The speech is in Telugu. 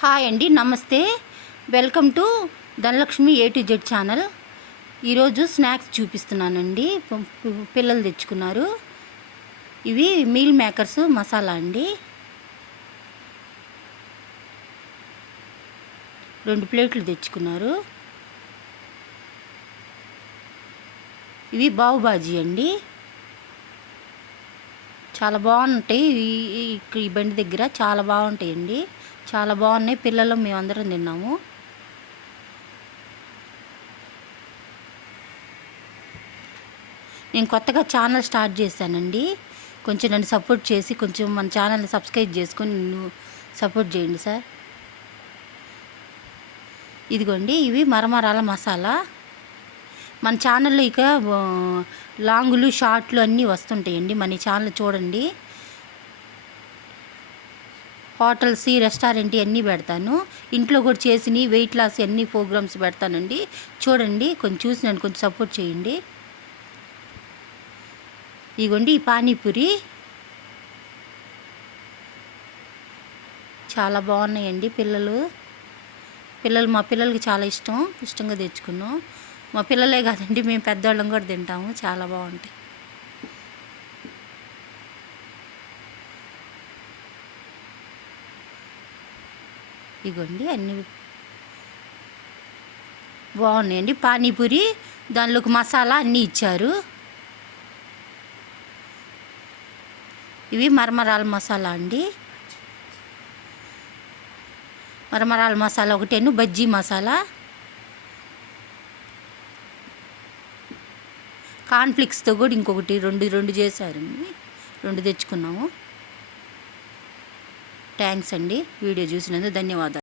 హాయ్ అండి, నమస్తే. Welcome to Dhanalakshmi A to Z channel. ఈరోజు స్నాక్స్ చూపిస్తున్నానండి. పిల్లలు తెచ్చుకున్నారు. ఇవి మీల్ మేకర్స్ మసాలా అండి. 2 ప్లేట్లు తెచ్చుకున్నారు. ఇవి బావు బాజీ అండి. చాలా బాగుంటాయి. ఈ బండి దగ్గర చాలా బాగుంటాయండి. చాలా బాగున్నాయి. పిల్లలు మేమందరం తిన్నాము. నేను కొత్తగా ఛానల్ స్టార్ట్ చేశానండి. కొంచెం నన్ను సపోర్ట్ చేసి కొంచెం మన ఛానల్ని సబ్స్క్రైబ్ చేసుకొని నన్ను సపోర్ట్ చేయండి సార్. ఇదిగోండి, ఇవి మరమరాల మసాలా. మన ఛానల్లో ఇక లాంగులు షార్ట్లు అన్నీ వస్తుంటాయండి. మన ఛానల్ చూడండి. హోటల్స్, రెస్టారెంట్ అన్నీ పెడతాను. ఇంట్లో కూడా చేసి వెయిట్ లాస్ అన్ని ప్రోగ్రామ్స్ పెడతానండి. చూడండి, కొంచెం చూసి నన్ను కొంచెం సపోర్ట్ చేయండి. ఇదిగోండి, ఈ పానీపూరి చాలా బాగున్నాయండి. మా పిల్లలకి చాలా ఇష్టంగా తెచ్చుకున్నాం. మా పిల్లలే కాదండి, మేము పెద్దవాళ్ళం కూడా తింటాము. చాలా బాగుంటాయి. ఇగోండి, అన్నీ బాగున్నాయండి. పానీపూరి దానిలోకి మసాలా అన్నీ ఇచ్చారు. ఇవి మరమరాల మసాలా అండి. మరమరాల మసాలా ఒకటేను, బజ్జీ మసాలా, కాన్ఫ్లిక్స్తో కూడా ఇంకొకటి రెండు చేశారండి. 2 తెచ్చుకున్నాము. థ్యాంక్స్ అండి. వీడియో చూసినందుకు ధన్యవాదాలు.